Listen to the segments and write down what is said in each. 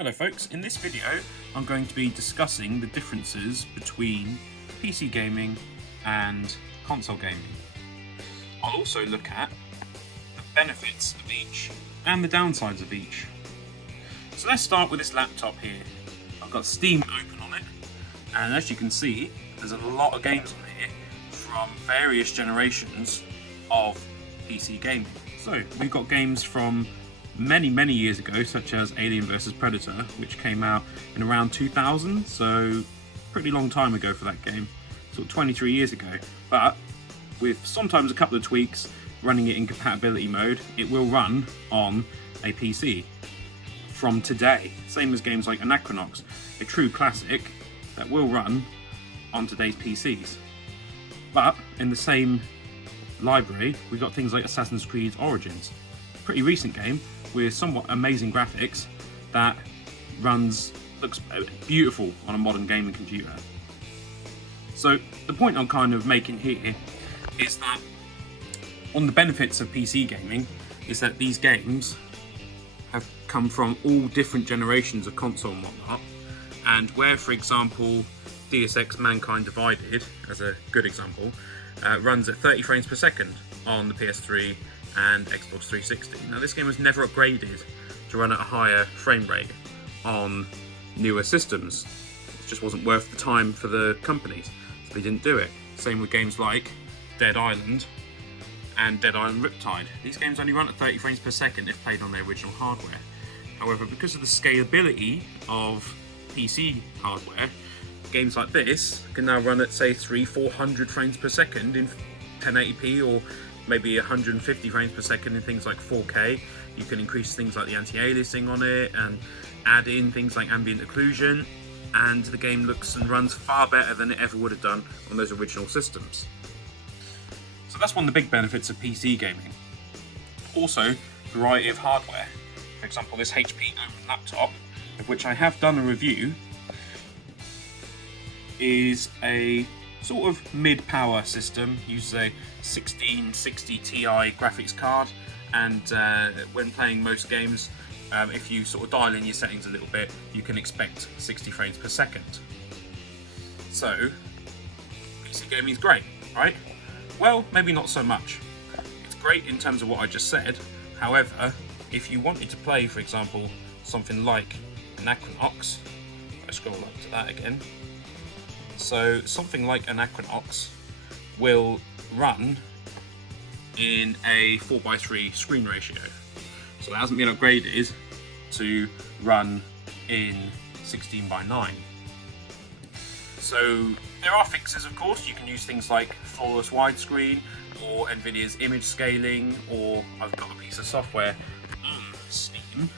Hello folks, in this video I'm going to be discussing the differences between PC gaming and console gaming. I'll also look at the benefits of each and the downsides of each. So let's start with this laptop here. I've got Steam open on it, and as you can see there's a lot of games on here from various generations of PC gaming. So we've got games from many years ago, such as Alien vs Predator, which came out in around 2000, so pretty long time ago for that game, sort of 23 years ago. But with sometimes a couple of tweaks, running it in compatibility mode, it will run on a PC from today. Same as games like Anachronox, a true classic that will run on today's PCs. But in the same library, we've got things like Assassin's Creed Origins, a pretty recent game with somewhat amazing graphics that looks beautiful on a modern gaming computer. So the point I'm kind of making here is that one of the benefits of PC gaming is that these games have come from all different generations of console and whatnot, and where, for example, Deus Ex Mankind Divided, as a good example, runs at 30 frames per second on the PS3 and Xbox 360. Now this game was never upgraded to run at a higher frame rate on newer systems. It just wasn't worth the time for the companies, so they didn't do it. Same with games like Dead Island and Dead Island Riptide. These games only run at 30 frames per second if played on their original hardware. However, because of the scalability of PC hardware, games like this can now run at say 300-400 frames per second in 1080p, or maybe 150 frames per second in things like 4K. You can increase things like the anti-aliasing on it and add in things like ambient occlusion, and the game looks and runs far better than it ever would have done on those original systems. So that's one of the big benefits of PC gaming. Also, variety of hardware. For example, this HP Open laptop, of which I have done a review, is a sort of mid-power system, uses a 1660 Ti graphics card, and when playing most games, if you sort of dial in your settings a little bit, you can expect 60 frames per second. So, PC gaming is great, right? Well, maybe not so much. It's great in terms of what I just said. However, if you wanted to play, for example, something like Anachronox, if I scroll up to that again, so something like Anachronox will run in a 4:3 screen ratio. So it hasn't been upgraded to run in 16:9. So there are fixes, of course. You can use things like flawless widescreen or NVIDIA's image scaling, or I've got a piece of software on Steam.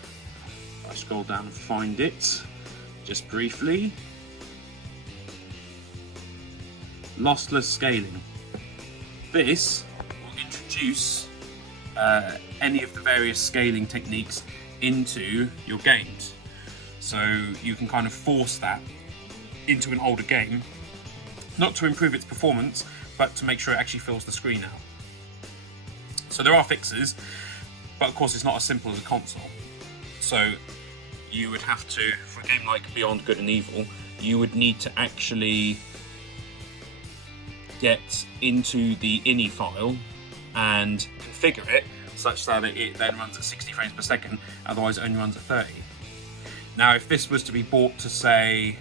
I scroll down and find it just briefly. Lossless scaling. This will introduce any of the various scaling techniques into your games. So you can kind of force that into an older game, not to improve its performance, but to make sure it actually fills the screen out. So there are fixes, but of course it's not as simple as a console. So you would have to, for a game like Beyond Good and Evil, you would need to actually get into the INI file and configure it such that it then runs at 60 frames per second, otherwise it only runs at 30. Now if this was to be bought to, say,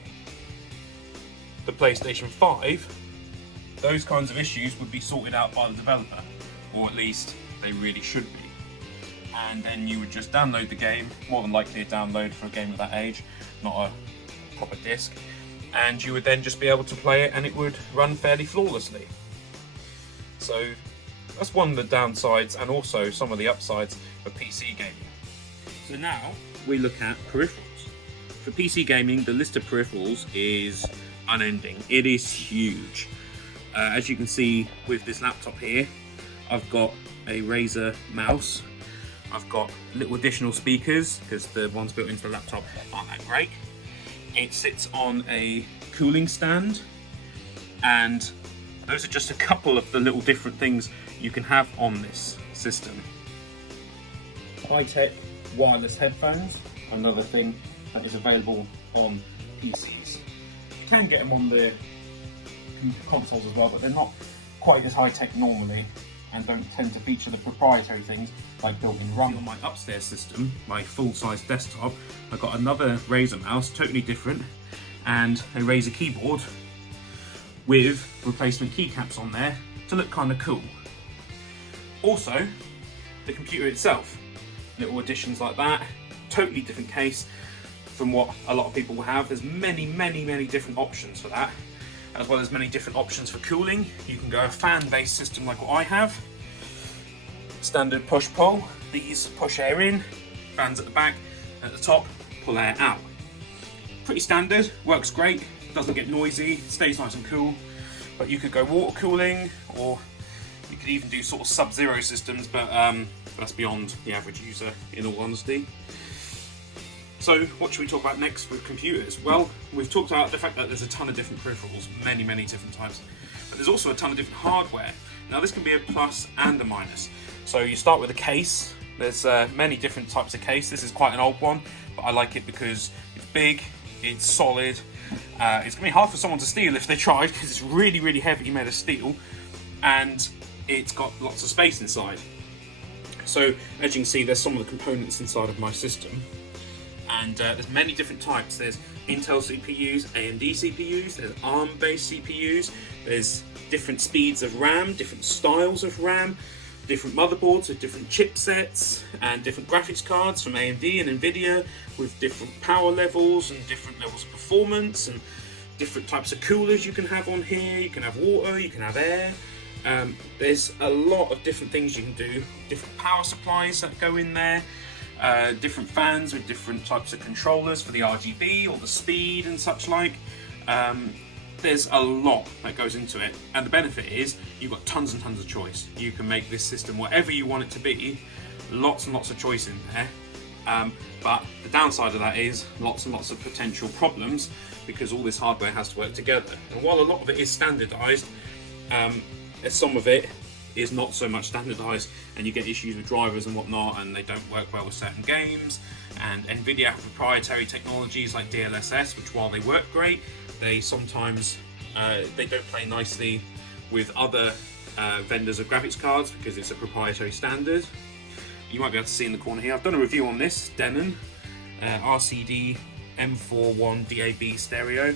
the PlayStation 5, those kinds of issues would be sorted out by the developer, or at least they really should be. And then you would just download the game, more than likely a download for a game of that age, not a proper disc, and you would then just be able to play it and it would run fairly flawlessly. So that's one of the downsides, and also some of the upsides of PC gaming. So now we look at peripherals. For PC gaming, the list of peripherals is unending. It is huge. As you can see with this laptop here, I've got a Razer mouse. I've got little additional speakers because the ones built into the laptop aren't that great. It sits on a cooling stand, and those are just a couple of the little different things you can have on this system. High-tech wireless headphones, another thing that is available on PCs. You can get them on the consoles as well, but they're not quite as high tech normally and don't tend to feature the proprietary things like built-in RAM. On my upstairs system, my full-size desktop, I've got another Razer mouse, totally different, and a Razer keyboard with replacement keycaps on there to look kind of cool. Also, the computer itself, little additions like that, totally different case from what a lot of people will have. There's many different options for that, as well as many different options for cooling. You can go a fan-based system like what I have, standard push-pull. These push air in, fans at the back, at the top, pull air out. Pretty standard, works great, doesn't get noisy, stays nice and cool. But you could go water cooling, or you could even do sort of sub-zero systems, but that's beyond the average user, in all honesty. So what should we talk about next with computers? Well, we've talked about the fact that there's a ton of different peripherals, many different types, but there's also a ton of different hardware. Now this can be a plus and a minus. So you start with a case. There's many different types of case. This is quite an old one, but I like it because it's big, it's solid. It's gonna be hard for someone to steal if they try, because it's really heavy, made of steel, and it's got lots of space inside. So as you can see, there's some of the components inside of my system, and there's many different types. There's Intel CPUs, AMD CPUs, there's ARM-based CPUs, there's different speeds of RAM, different styles of RAM, different motherboards with different chipsets, and different graphics cards from AMD and Nvidia with different power levels and different levels of performance, and different types of coolers you can have on here. You can have water, you can have air. There's a lot of different things you can do, different power supplies that go in there, different fans with different types of controllers for the RGB or the speed and such like. There's a lot that goes into it, and the benefit is you've got tons and tons of choice. You can make this system whatever you want it to be, lots and lots of choice in there. But the downside of that is lots and lots of potential problems, because all this hardware has to work together. And while a lot of it is standardized, some of it is not so much standardized, and you get issues with drivers and whatnot, and they don't work well with certain games. And Nvidia have proprietary technologies like DLSS, which while they work great, they sometimes they don't play nicely with other vendors of graphics cards, because it's a proprietary standard. You might be able to see in the corner here, I've done a review on this Denon RCD M41 DAB stereo,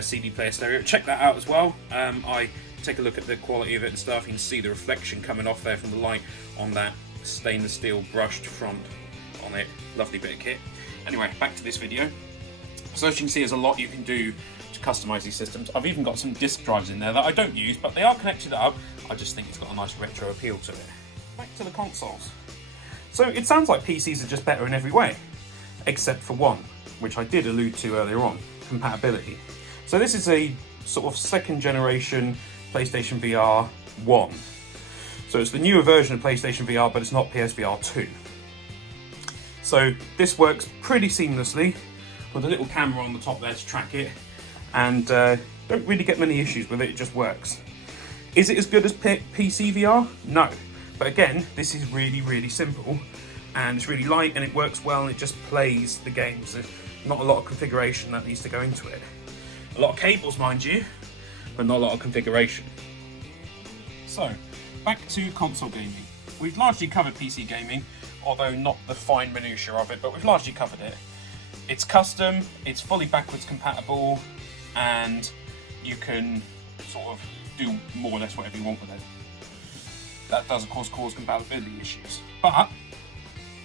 CD player stereo. Check that out as well. I take a look at the quality of it and stuff. You can see the reflection coming off there from the light on that stainless steel brushed front on it. Lovely bit of kit. Anyway, back to this video. So as you can see, there's a lot you can do to customize these systems. I've even got some disk drives in there that I don't use, but they are connected up. I just think it's got a nice retro appeal to it. Back to the consoles. So it sounds like PCs are just better in every way, except for one, which I did allude to earlier on, compatibility. So this is a sort of second generation PlayStation VR 1. So it's the newer version of PlayStation VR, but it's not PSVR 2. So this works pretty seamlessly with a little camera on the top there to track it, and don't really get many issues with it, it just works. Is it as good as PC VR? No. But again, this is really simple, and it's really light, and it works well, and it just plays the games. There's not a lot of configuration that needs to go into it. A lot of cables, mind you, but not a lot of configuration. So, back to console gaming. We've largely covered PC gaming, although not the fine minutiae of it, but we've largely covered it. It's custom, it's fully backwards compatible, and you can sort of do more or less whatever you want with it. That does of course cause compatibility issues, but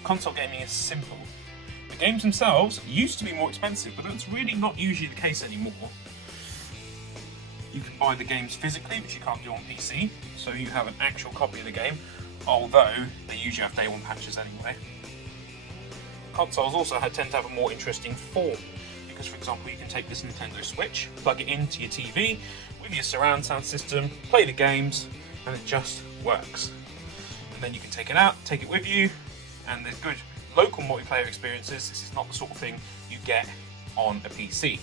console gaming is simple. The games themselves used to be more expensive, but that's really not usually the case anymore. You can buy the games physically, which you can't do on PC, so you have an actual copy of the game, although they usually have day one patches anyway. Consoles also tend to have a more interesting form, because for example you can take this Nintendo Switch, plug it into your TV with your surround sound system, play the games, and it just works. And then you can take it out, take it with you, and there's good local multiplayer experiences. This is not the sort of thing you get on a PC,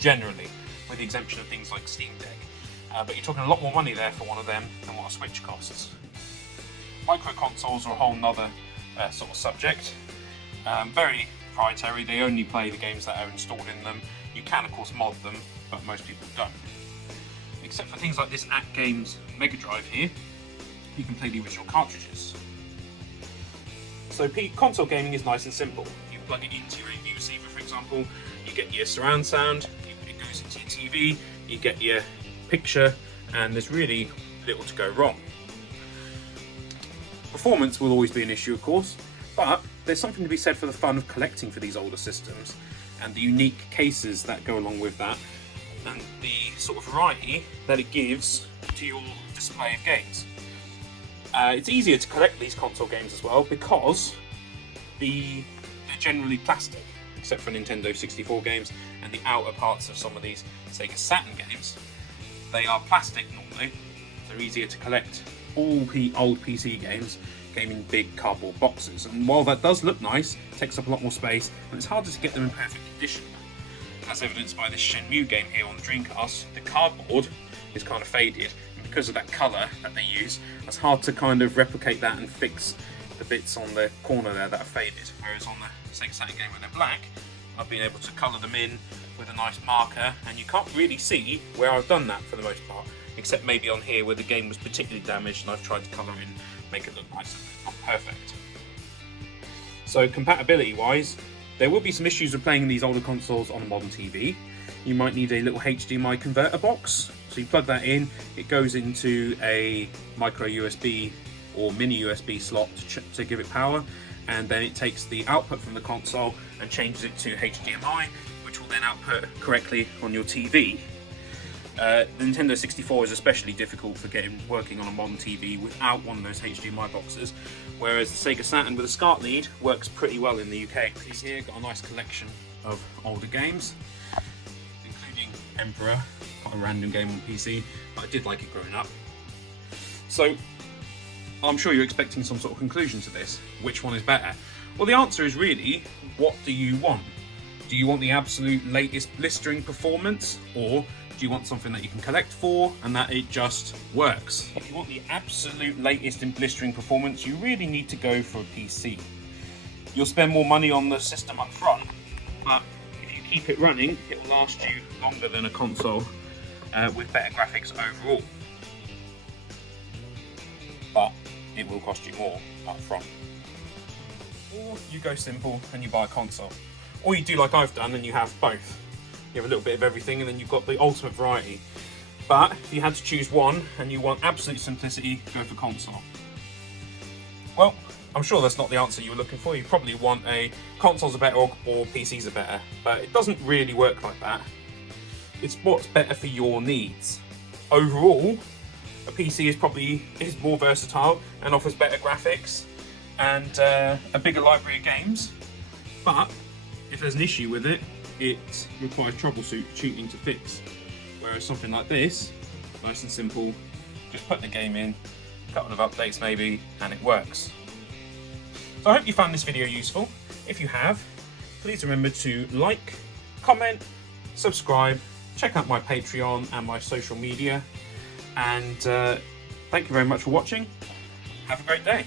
generally, with the exemption of things like Steam Deck. But you're talking a lot more money there for one of them than what a Switch costs. Micro consoles are a whole nother sort of subject. Very proprietary. They only play the games that are installed in them. You can of course mod them, but most people don't. Except for things like this At Games Mega Drive here, you can play the original cartridges. So console gaming is nice and simple. You plug it into your AV receiver, for example, you get your surround sound, it goes into your TV, you get your picture, and there's really little to go wrong. Performance will always be an issue, of course, but there's something to be said for the fun of collecting for these older systems and the unique cases that go along with that, and the sort of variety that it gives to your display of games. It's easier to collect these console games as well because they're generally plastic, except for Nintendo 64 games and the outer parts of some of these Sega Saturn games. They are plastic normally, so they're easier to collect. All old PC games came in big cardboard boxes, and while that does look nice, it takes up a lot more space, and it's harder to get them in perfect condition. As evidenced by this Shenmue game here on the Dreamcast, the cardboard is kind of faded, and because of that colour that they use, it's hard to kind of replicate that and fix the bits on the corner there that are faded. Whereas on the Sega Saturn game when they're black, I've been able to colour them in with a nice marker, and you can't really see where I've done that for the most part, except maybe on here where the game was particularly damaged and I've tried to colour in, make it look nice and not perfect. So compatibility wise, there will be some issues with playing these older consoles on a modern TV. You might need a little HDMI converter box, so you plug that in, it goes into a micro USB or mini USB slot to give it power, and then it takes the output from the console and changes it to HDMI, which will then output correctly on your TV. The Nintendo 64 is especially difficult for working on a modern TV without one of those HDMI boxes, whereas the Sega Saturn with a SCART lead works pretty well in the UK. Here, got a nice collection of older games, including Emperor, quite a random game on PC, but I did like it growing up. So I'm sure you're expecting some sort of conclusion to this. Which one is better? Well, the answer is really, what do you want? Do you want the absolute latest blistering performance, or do you want something that you can collect for and that it just works? If you want the absolute latest in blistering performance, you really need to go for a PC. You'll spend more money on the system up front, but if you keep it running, it will last you longer than a console with better graphics overall. But it will cost you more up front. Or you go simple and you buy a console. Or you do like I've done and you have both. You have a little bit of everything and then you've got the ultimate variety. But if you had to choose one and you want absolute simplicity, go for console. Well, I'm sure that's not the answer you were looking for. You probably want a consoles are better or PCs are better, but it doesn't really work like that. It's what's better for your needs. Overall, a PC is more versatile and offers better graphics and a bigger library of games, but if there's an issue with it, it requires troubleshooting to fix. Whereas something like this, nice and simple, just put the game in, a couple of updates maybe, and it works. So I hope you found this video useful. If you have, please remember to like, comment, subscribe, check out my Patreon and my social media, and thank you very much for watching. Have a great day.